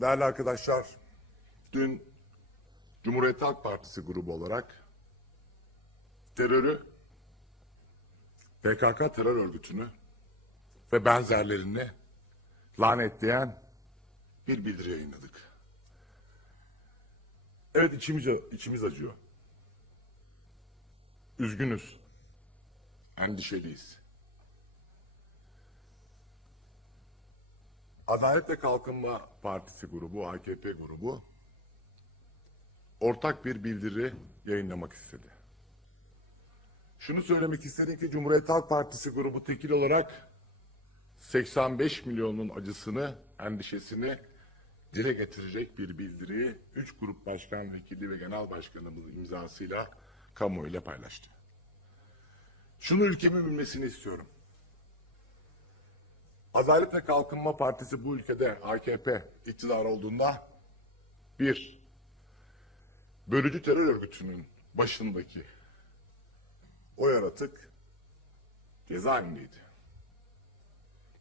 Değerli arkadaşlar, dün Cumhuriyet Halk Partisi grubu olarak terörü, PKK terör örgütünü ve benzerlerini lanetleyen bir bildiri yayınladık. Evet içimiz, içimiz acıyor. Üzgünüz. Endişeliyiz. Adalet ve Kalkınma Partisi grubu, AKP grubu ortak bir bildiri yayınlamak istedi. Şunu söylemek istedim ki Cumhuriyet Halk Partisi grubu tekil olarak 85 milyonun acısını, endişesini dile getirecek bir bildiriyi 3 grup başkan vekili ve genel başkanımız imzasıyla kamuoyuyla paylaştı. Şunu ülkemin bilmesini istiyorum. Adalet ve Kalkınma Partisi bu ülkede AKP iktidar olduğunda bir, bölücü terör örgütünün başındaki o yaratık cezaevindeydi.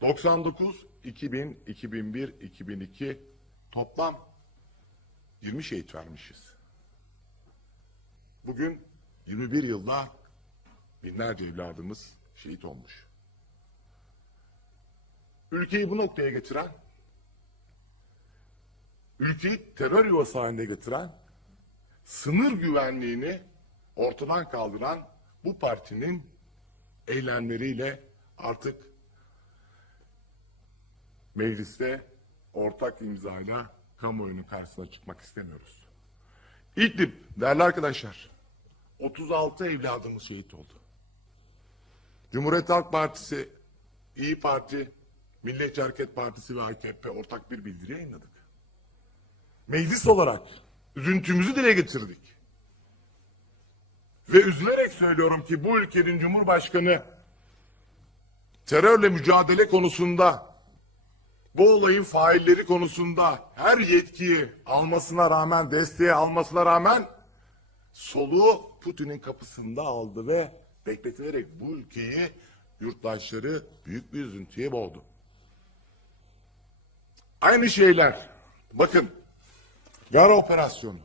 99, 2000, 2001, 2002 toplam 20 şehit vermişiz. Bugün 21 yılda binlerce evladımız şehit olmuş. Ülkeyi bu noktaya getiren, ülkeyi terör yuvası haline getiren, sınır güvenliğini ortadan kaldıran bu partinin eylemleriyle artık mecliste ortak imzayla kamuoyunun karşısına çıkmak istemiyoruz. İdlib, değerli arkadaşlar, 36 evladımız şehit oldu. Cumhuriyet Halk Partisi, İyi Parti, Milliyetçi Hareket Partisi ve AKP ortak bir bildiri yayınladık. Meclis olarak üzüntümüzü dile getirdik. Ve üzülerek söylüyorum ki bu ülkenin Cumhurbaşkanı terörle mücadele konusunda bu olayın failleri konusunda her yetkiyi almasına rağmen, desteği almasına rağmen soluğu Putin'in kapısında aldı ve bekletilerek bu ülkeyi yurttaşları büyük bir üzüntüye boğdu. Aynı şeyler. Bakın. Gara operasyonu.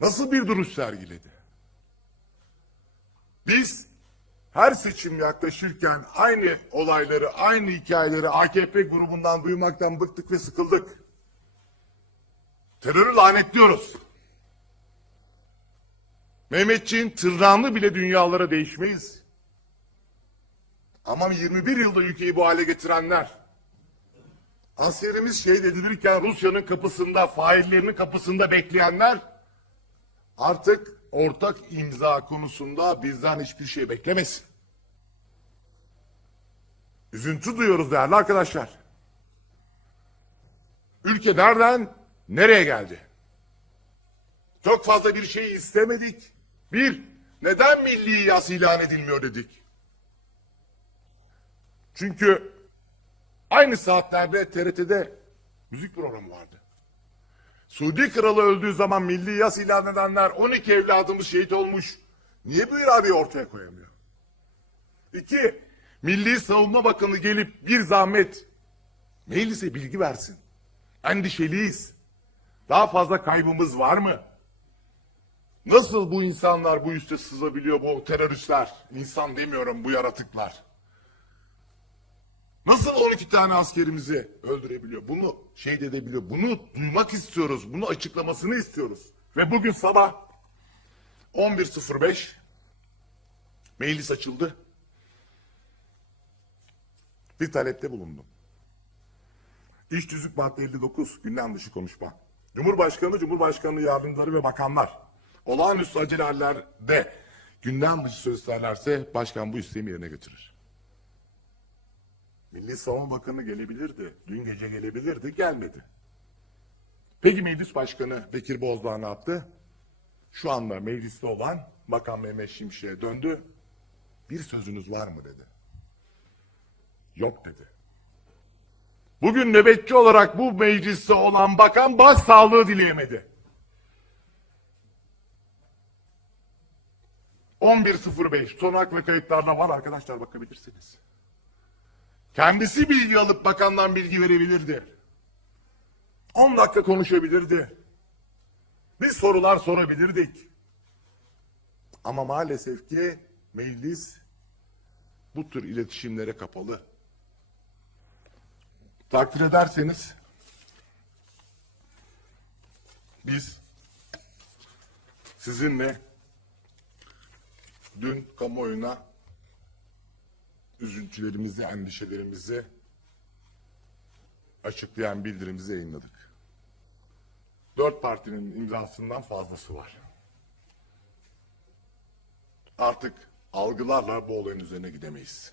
Nasıl bir duruş sergiledi? Biz her seçim yaklaşırken aynı olayları, aynı hikayeleri AKP grubundan duymaktan bıktık ve sıkıldık. Terörü lanetliyoruz. Mehmetçiğin tırnağını bile dünyalara değişmeyiz. Ama 21 yılda ülkeyi bu hale getirenler, askerimiz şehit edilirken Rusya'nın kapısında, faillerinin kapısında bekleyenler, artık ortak imza konusunda bizden hiçbir şey beklemesin. Üzüntü duyuyoruz değerli arkadaşlar. Ülke nereden nereye geldi? Çok fazla bir şey istemedik. Bir, neden milli yas ilan edilmiyor dedik. Çünkü aynı saatlerde TRT'de müzik programı vardı. Suudi kralı öldüğü zaman milli yas ilan edenler 12 evladımız şehit olmuş. Niye bu iradeyi ortaya koyamıyor? İki, Milli Savunma Bakanı gelip bir zahmet meclise bilgi versin. Endişeliyiz. Daha fazla kaybımız var mı? Nasıl bu insanlar bu üste sızabiliyor bu teröristler? İnsan demiyorum bu yaratıklar. Nasıl 12 tane askerimizi öldürebiliyor? Bunu şehit edebiliyor. Bunu duymak istiyoruz. Bunu açıklamasını istiyoruz. Ve bugün sabah 11.05 meclis açıldı. Bir talepte bulundum. İş tüzük madde 59 gündem dışı konuşma. Cumhurbaşkanı, Cumhurbaşkanı yardımcıları ve bakanlar olağanüstü acele hallerde gündem dışı söz söylerse başkan bu isteğimi yerine götürür. Milli Savunma Bakanı gelebilirdi. Dün gece gelebilirdi. Gelmedi. Peki Meclis Başkanı Bekir Bozdağ ne yaptı? Şu anda mecliste olan Bakan Mehmet Şimşek'e döndü. Bir sözünüz var mı dedi. Yok dedi. Bugün nöbetçi olarak bu mecliste olan bakan baş sağlığı dileyemedi. 11.05 son hak ve kayıtlarda var arkadaşlar bakabilirsiniz. Kendisi bilgi alıp bakandan bilgi verebilirdi. 10 dakika konuşabilirdi. Biz sorular sorabilirdik. Ama maalesef ki meclis bu tür iletişimlere kapalı. Takdir ederseniz biz sizinle dün kamuoyuna üzüntülerimizi, endişelerimizi açıklayan bildirimizi yayınladık. Dört partinin imzasından fazlası var. Artık algılarla bu olayın üzerine gidemeyiz.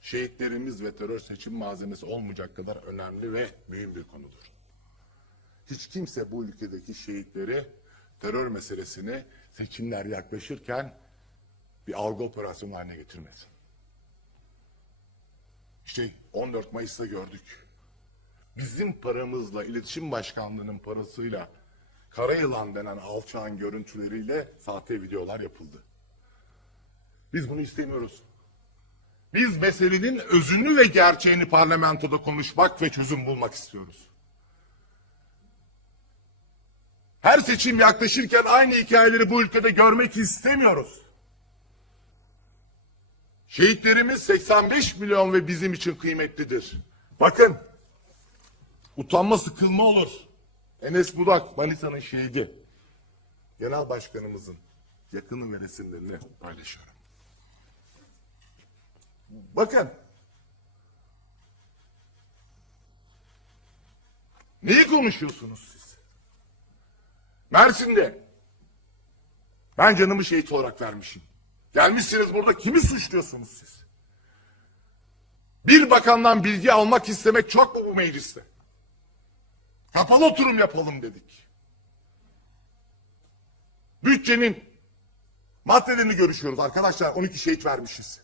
Şehitlerimiz ve terör seçim malzemesi olmayacak kadar önemli ve mühim bir konudur. Hiç kimse bu ülkedeki şehitleri terör meselesini seçimler yaklaşırken bir algı operasyonu haline getirmesin. İşte 14 Mayıs'ta gördük. Bizim paramızla, iletişim başkanlığının parasıyla kara yılan denen alçağın görüntüleriyle sahte videolar yapıldı. Biz bunu istemiyoruz. Biz meselenin özünü ve gerçeğini parlamentoda konuşmak ve çözüm bulmak istiyoruz. Her seçim yaklaşırken aynı hikayeleri bu ülkede görmek istemiyoruz. Şehitlerimiz 85 milyon ve bizim için kıymetlidir. Bakın, utanma sıkılma olur. Enes Budak, Manisa'nın şehidi. Genel başkanımızın yakını ve resimlerini paylaşıyorum. Bakın. Neyi konuşuyorsunuz siz? Mersin'de. Ben canımı şehit olarak vermişim. Gelmişsiniz burada kimi suçluyorsunuz siz? Bir bakandan bilgi almak istemek çok mu bu mecliste? Kapalı oturum yapalım dedik. Bütçenin maddelerini görüşüyoruz arkadaşlar. 12 şehit vermişiz.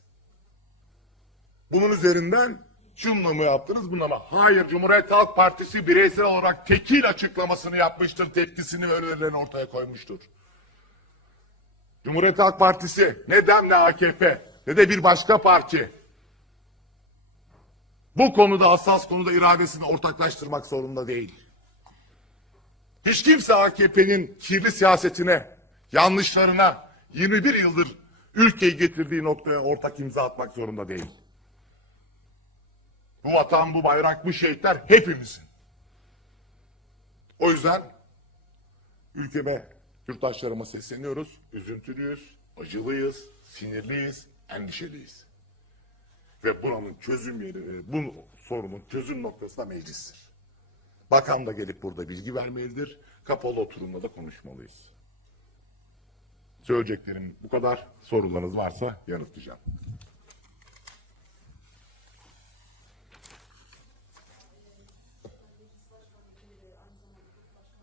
Bunun üzerinden şunla yaptınız bununla? Hayır Cumhuriyet Halk Partisi bireysel olarak tekil açıklamasını yapmıştır. Tepkisini ve önerilerini ortaya koymuştur. Cumhuriyet Halk Partisi ne DEM ne AKP ne de bir başka parti bu konuda hassas konuda iradesini ortaklaştırmak zorunda değil. Hiç kimse AKP'nin kirli siyasetine, yanlışlarına 21 yıldır ülkeyi getirdiği noktaya ortak imza atmak zorunda değil. Bu vatan, bu bayrak, bu şehitler hepimizin. O yüzden ülkeme, yurttaşlarıma sesleniyoruz. Üzüntülüyüz, acılıyız, sinirliyiz, endişeliyiz. Ve buranın çözüm yeri, e, bu sorunun çözüm noktası da meclistir. Bakan da gelip burada bilgi vermelidir. Kapalı oturumda da konuşmalıyız. Söyleyeceklerim bu kadar. Sorularınız varsa yanıtlayacağım.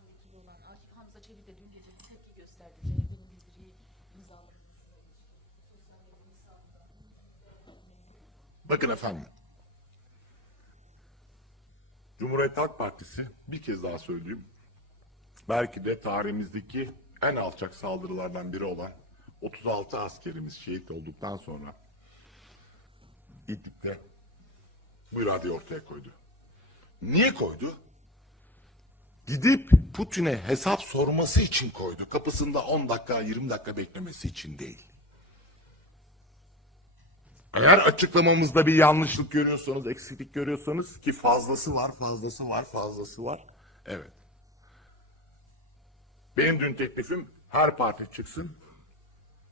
Vekili olan Akif Hamza Çelik de dün gece bir tepki gösterdi. CHP'nin bildiriyi imzaladı. Bakın efendim. Cumhuriyet Halk Partisi bir kez daha söyleyeyim. Belki de tarihimizdeki en alçak saldırılardan biri olan 36 askerimiz şehit olduktan sonra İdlib'de bu iradeyi ortaya koydu. Niye koydu? Gidip Putin'e hesap sorması için koydu. Kapısında 10 dakika 20 dakika beklemesi için değil. Eğer açıklamamızda bir yanlışlık görüyorsanız, eksiklik görüyorsanız ki fazlası var, fazlası var, fazlası var. Evet. Benim dün teklifim her parti çıksın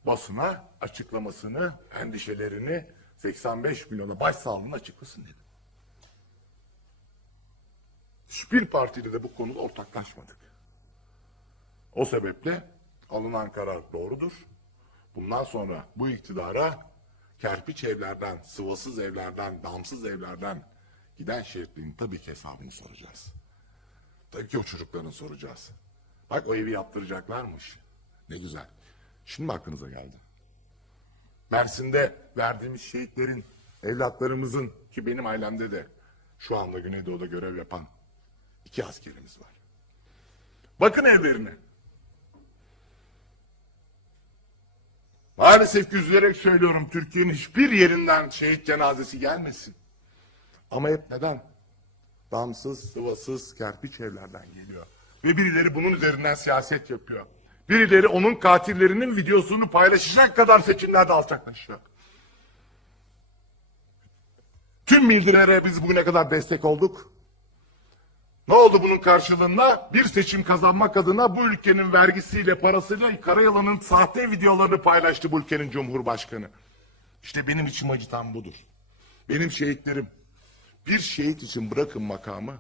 basına açıklamasını, endişelerini 85 milyona başsağlığını açıklasın dedim. Hiçbir partiyle de bu konuda ortaklaşmadık. O sebeple alınan karar doğrudur. Bundan sonra bu iktidara kerpiç evlerden, sıvasız evlerden, damsız evlerden giden şehitlerin tabii ki hesabını soracağız. Tabii ki o çocukların soracağız. Bak o evi yaptıracaklarmış. Ne güzel. Şimdi mi aklınıza geldi? Mersin'de verdiğimiz şehitlerin, evlatlarımızın ki benim ailemde de şu anda Güneydoğu'da görev yapan iki askerimiz var. Bakın evlerine. Maalesef üzülerek söylüyorum Türkiye'nin hiçbir yerinden şehit cenazesi gelmesin. Ama hep neden? damsız, sıvasız, kerpiç evlerden geliyor. Ve birileri bunun üzerinden siyaset yapıyor. Birileri onun katillerinin videosunu paylaşacak kadar seçimlerde alçaklaşıyor. Tüm bildirilere biz bugüne kadar destek olduk. Ne oldu bunun karşılığında? Bir seçim kazanmak adına bu ülkenin vergisiyle, parasıyla Karayılan'ın sahte videolarını paylaştı bu ülkenin Cumhurbaşkanı. İşte benim içim acıtan budur. Benim şehitlerim. Bir şehit için bırakın makamı,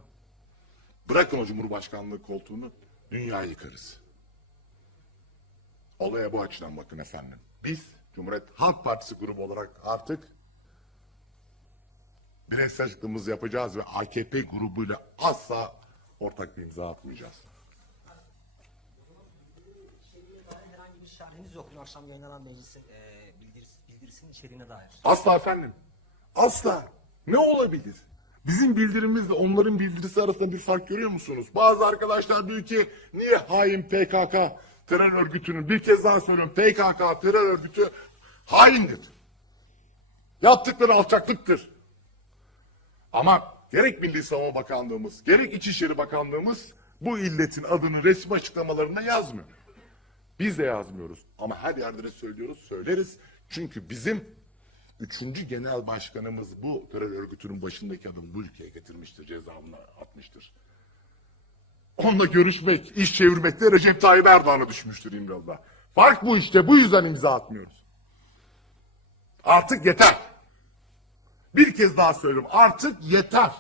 bırakın o Cumhurbaşkanlığı koltuğunu, dünyayı yıkarız. Olaya bu açıdan bakın efendim. Biz Cumhuriyet Halk Partisi grubu olarak artık bireysel açıklamamızı yapacağız ve AKP grubuyla asla ortak bir imza atmayacağız. Herhangi bir şerhiniz yok. Dün akşam yayınlanan meclisin e, bildiris, bildirisinin içeriğine dair. Asla efendim. Asla. Ne olabilir? Bizim bildirimimizle onların bildirisi arasında bir fark görüyor musunuz? Bazı arkadaşlar diyor ki niye hain PKK terör örgütünün bir kez daha söylüyorum PKK terör örgütü haindir. Yaptıkları alçaklıktır. Ama gerek Milli Savunma Bakanlığımız, gerek İçişleri Bakanlığımız bu illetin adını resmi açıklamalarında yazmıyor. Biz de yazmıyoruz. Ama her yerde de söylüyoruz, söyleriz. Çünkü bizim üçüncü genel başkanımız bu terör örgütünün başındaki adamı bu ülkeye getirmiştir, cezaevine atmıştır. Onunla görüşmek, iş çevirmekte Recep Tayyip Erdoğan'a düşmüştür İmralı'da. Fark bu işte, bu yüzden imza atmıyoruz. Artık yeter. Bir kez daha söylüyorum, artık yeter.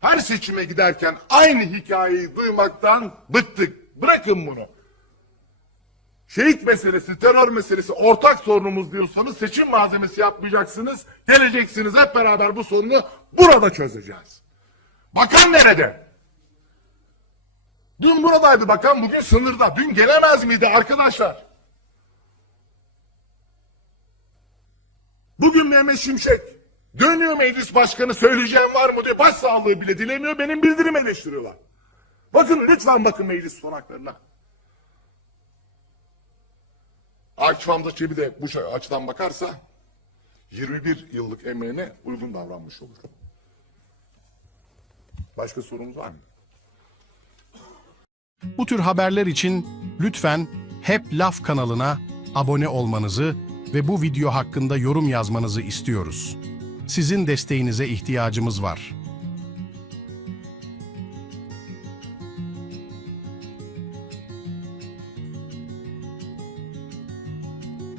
Her seçime giderken aynı hikayeyi duymaktan bıktık. Bırakın bunu. Şehit meselesi, terör meselesi ortak sorunumuz diyorsanız seçim malzemesi yapmayacaksınız. Geleceksiniz hep beraber bu sorunu burada çözeceğiz. Bakan nerede? Dün buradaydı bakan bugün sınırda. Dün gelemez miydi arkadaşlar? Bugün Mehmet Şimşek dönüyor meclis başkanı söyleyeceğim var mı diyor. Başsağlığı bile dilemiyor benim bildirim eleştiriyorlar. Bakın lütfen bakın meclis sonaklarına. Akif Hamza Çebi de bu şey- açıdan bakarsa 21 yıllık emeğine uygun davranmış olur. Başka sorumuz var mı? Bu tür haberler için lütfen Hep Laf kanalına abone olmanızı ve bu video hakkında yorum yazmanızı istiyoruz. Sizin desteğinize ihtiyacımız var.